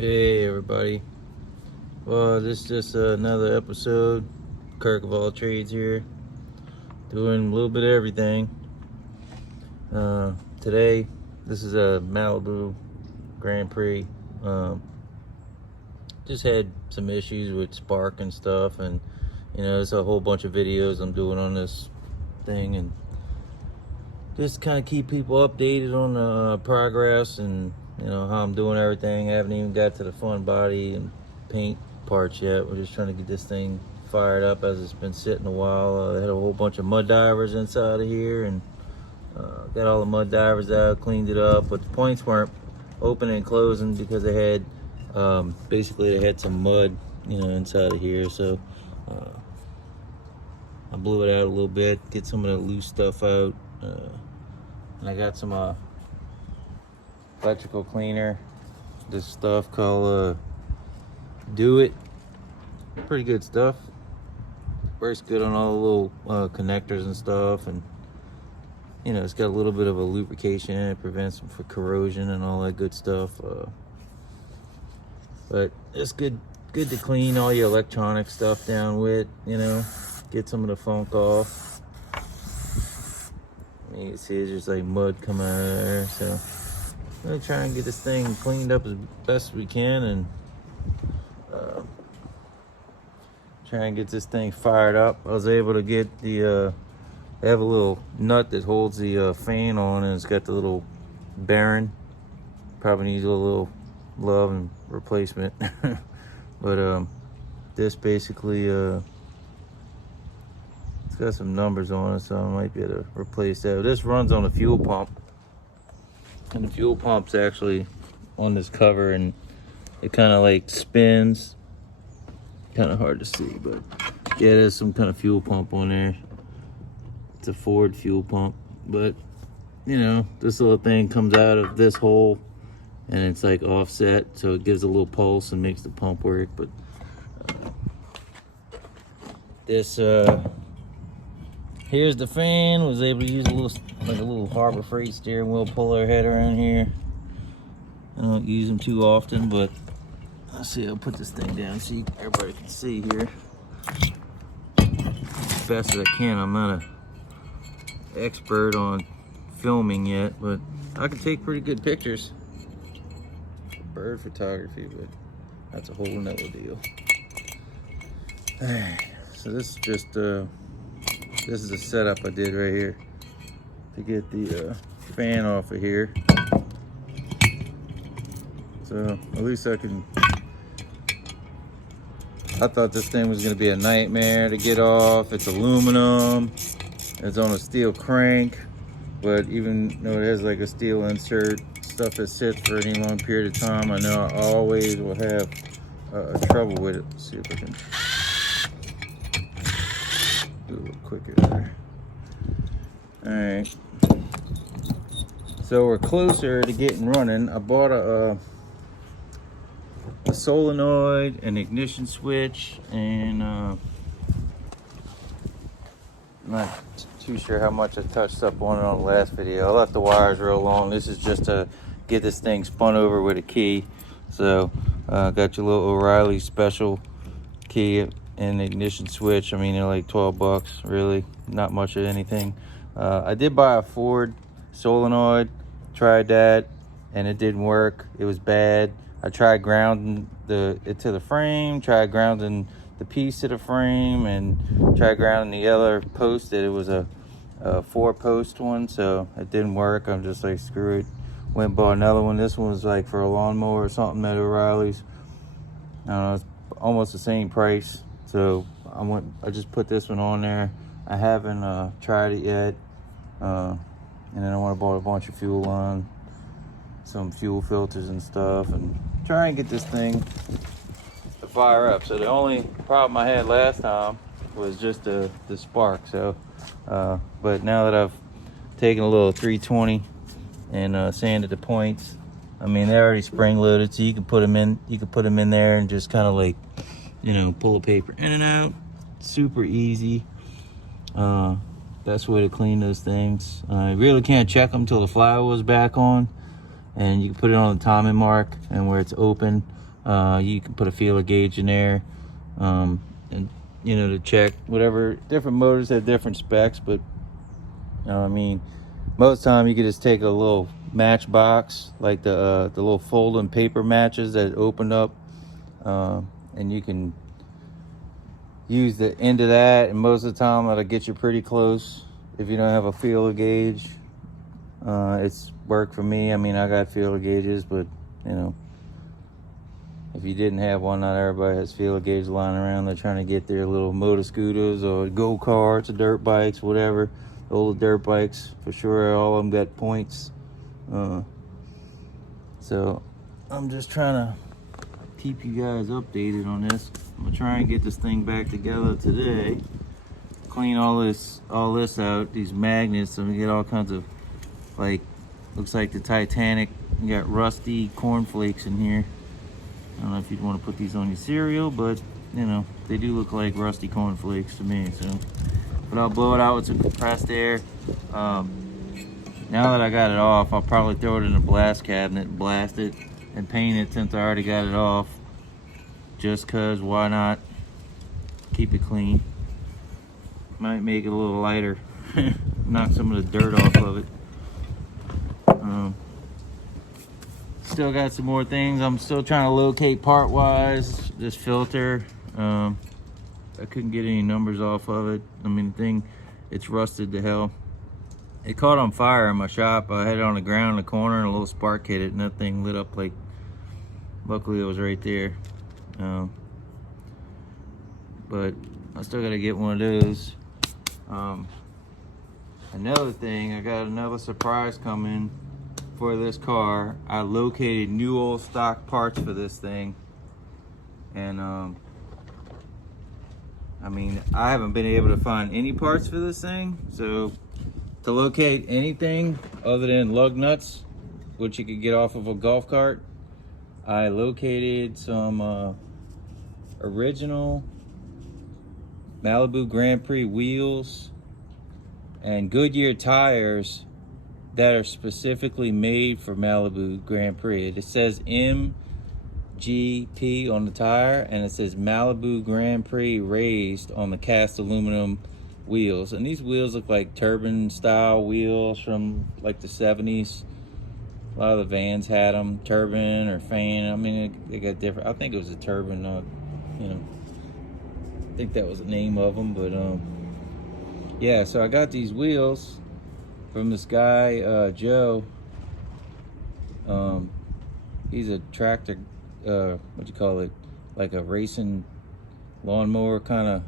Hey everybody. Well, this is just another episode. Kirk of all trades here, doing a little bit of everything. Today, this is a Malibu Grand Prix. Just had some issues with spark and stuff, and there's a whole bunch of videos I'm doing on this thing, and just kind of keep people updated on the progress and how I'm doing everything. I haven't even got to the fun body and paint parts yet. We're just trying to get this thing fired up as it's been sitting a while. I had a whole bunch of mud divers inside of here, and got all the mud divers out, cleaned it up, but the points weren't opening and closing because they had basically they had some mud inside of here. So I blew it out a little bit, get some of the loose stuff out, and I got some electrical cleaner, this stuff called Do It. Pretty good stuff, works good on all the little connectors and stuff, and it's got a little bit of a lubrication in it, prevents for corrosion and all that good stuff, but it's good to clean all your electronic stuff down with, get some of the funk off. You can see there's like mud coming out of there, so we're gonna try and get this thing cleaned up as best we can, and try and get this thing fired up. I was able to get the they have a little nut that holds the fan on, and it's got the little bearing. Probably needs a little love and replacement. But this basically it's got some numbers on it, so I might be able to replace that. This runs on a fuel pump, and the fuel pump's actually on this cover, and it kind of like spins. Kind of hard to see, but yeah, there's some kind of fuel pump on there. It's a Ford fuel pump, but this little thing comes out of this hole, and it's like offset, so it gives a little pulse and makes the pump work. But this here's the fan. Was able to use a little Harbor Freight steering wheel puller head around here. I don't use them too often, but let's see. I'll put this thing down so everybody can see here as best as I can. I'm not an expert on filming yet, but I can take pretty good pictures. Bird photography, but that's a whole nother deal. So this is just this is a setup I did right here to get the fan off of here. So at least I thought this thing was gonna be a nightmare to get off. It's aluminum, it's on a steel crank, but even though it has like a steel insert, stuff that sits for any long period of time, I know I always will have trouble with it. Let's see if I can do a little quicker there. All right, so we're closer to getting running. I bought a solenoid, an ignition switch, and I'm not too sure how much I touched up on it on the last video. I left the wires real long. This is just to get this thing spun over with a key. So got your little O'Reilly special key and ignition switch. I mean, they're like 12 bucks, really not much of anything. I did buy a Ford solenoid, tried that, and it didn't work. It was bad. I tried grounding it to the frame, tried grounding the piece to the frame, and tried grounding the other post. It was a 4-post one, so it didn't work. I'm just like, screw it. Went and bought another one. This one was like for a lawnmower or something at O'Reilly's. I don't know, it's almost the same price. So I just put this one on there. I haven't tried it yet. And then I want to buy a bunch of fuel on, some fuel filters and stuff, and try and get this thing to fire up. So the only problem I had last time was just the spark. So but now that I've taken a little 320 and sanded the points, I mean, they're already spring loaded, so you can put them in there and just kind of like pull the paper in and out. Super easy. Best way to clean those things. You really can't check them till the flywheel's back on, and you can put it on the timing mark and where it's open, You can put a feeler gauge in there, and you know, to check whatever. Different motors have different specs, but I mean, most of the time you could just take a little matchbox, like the little folding paper matches that open up, and you can use the end of that, and most of the time that'll get you pretty close if you don't have a feeler gauge. It's worked for me. I mean, I got feeler gauges, but you know, if you didn't have one, not everybody has feeler gauge lying around. They're trying to get their little motor scooters or go-karts or dirt bikes, whatever. Old dirt bikes, for sure, all of them got points. So I'm just trying to keep you guys updated on this. I'm gonna try and get this thing back together today. Clean all this out, these magnets, and we get all kinds of, like, looks like the Titanic. You got rusty cornflakes in here. I don't know if you'd want to put these on your cereal, but you know, they do look like rusty cornflakes to me. So, but I'll blow it out with some compressed air. Now that I got it off, I'll probably throw it in a blast cabinet and blast it and paint it since I already got it off. Just cause, why not? Keep it clean. Might make it a little lighter. Knock some of the dirt off of it. Still got some more things I'm still trying to locate part-wise. This filter, I couldn't get any numbers off of it. I mean, the thing, it's rusted to hell. It caught on fire in my shop. I had it on the ground in the corner and a little spark hit it, and that thing lit up like, luckily it was right there. But I still gotta get one of those. Another thing, I got another surprise coming for this car. I located new old stock parts for this thing, and I mean, I haven't been able to find any parts for this thing. So to locate anything other than lug nuts, which you could get off of a golf cart, I located some original Malibu Grand Prix wheels and Goodyear tires that are specifically made for Malibu Grand Prix. It says MGP on the tire, and it says Malibu Grand Prix raised on the cast aluminum wheels. And these wheels look like turbine style wheels from like the 70s. A lot of the vans had them, turbine or fan. I mean, they got different. I think it was a turbine, you know, I think that was the name of them. But yeah, so I got these wheels from this guy, Joe. He's a tractor, what you call it, like a racing lawnmower kind of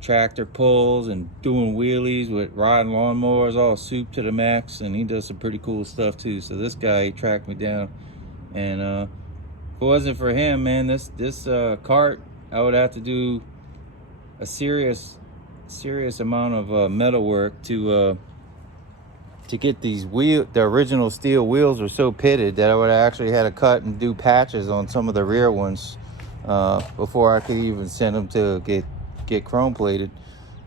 tractor pulls and doing wheelies with riding lawnmowers, all soup to the max, and he does some pretty cool stuff too. So this guy, he tracked me down, and if it wasn't for him, man, this cart, I would have to do a serious amount of metal work to get these the original steel wheels were so pitted that I would have actually had to cut and do patches on some of the rear ones before I could even send them to get chrome plated.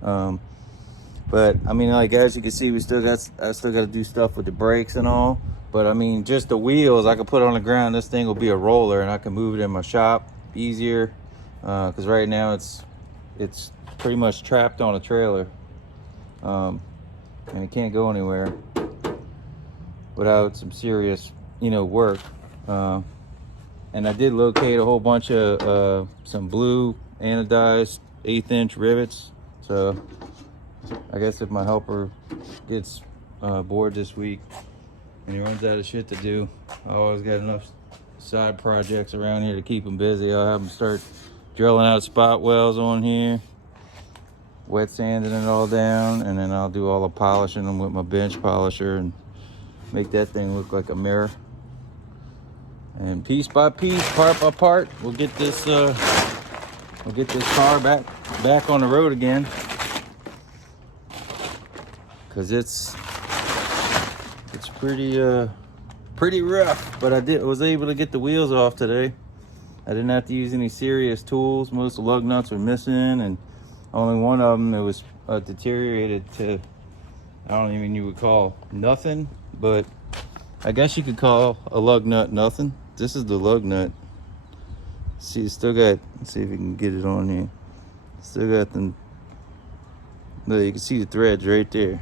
But I mean, like, as you can see, I still got to do stuff with the brakes and all. But I mean, just the wheels I could put on the ground. This thing will be a roller, and I can move it in my shop easier. Because right now it's pretty much trapped on a trailer, and it can't go anywhere without some serious, you know, work. And I did locate a whole bunch of some blue anodized 1/8 inch rivets. So I guess if my helper gets bored this week and he runs out of shit to do, I always got enough side projects around here to keep him busy. I'll have him start drilling out spot wells on here, wet sanding it all down, and then I'll do all the polishing them with my bench polisher and make that thing look like a mirror. And piece by piece, part by part, we'll get this car back on the road again, because it's pretty rough. But I was able to get the wheels off today. I didn't have to use any serious tools. Most of the lug nuts were missing, and only one of them, it was deteriorated to, I don't even you would call nothing, but I guess you could call a lug nut nothing. This is the lug nut. See, it's still got, let's see if we can get it on here. Still got the, no, you can see the threads right there.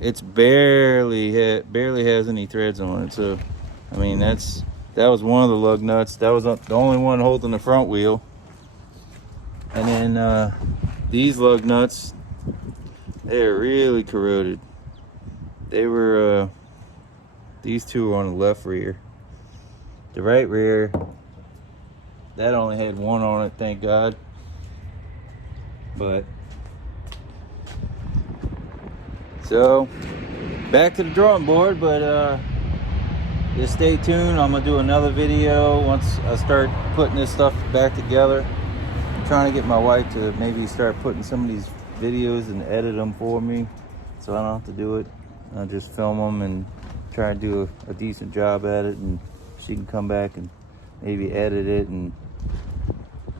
It's barely has any threads on it. So, I mean, that was one of the lug nuts. That was the only one holding the front wheel. And then these lug nuts, they're really corroded. They were, these two were on the left rear. The right rear, that only had one on it, thank God. But, so, back to the drawing board, but just stay tuned. I'm gonna do another video once I start putting this stuff back together. I'm trying to get my wife to maybe start putting some of these videos and edit them for me, so I don't have to do it. I'll just film them and try to do a decent job at it, and she can come back and maybe edit it and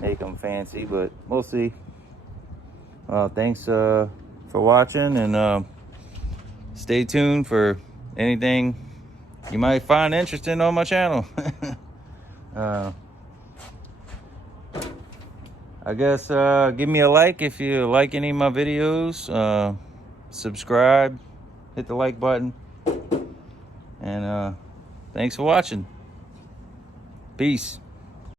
make them fancy, but we'll see. Thanks for watching, and stay tuned for anything you might find interesting on my channel. I guess give me a like if you like any of my videos. Subscribe, hit the like button, and thanks for watching. Peace.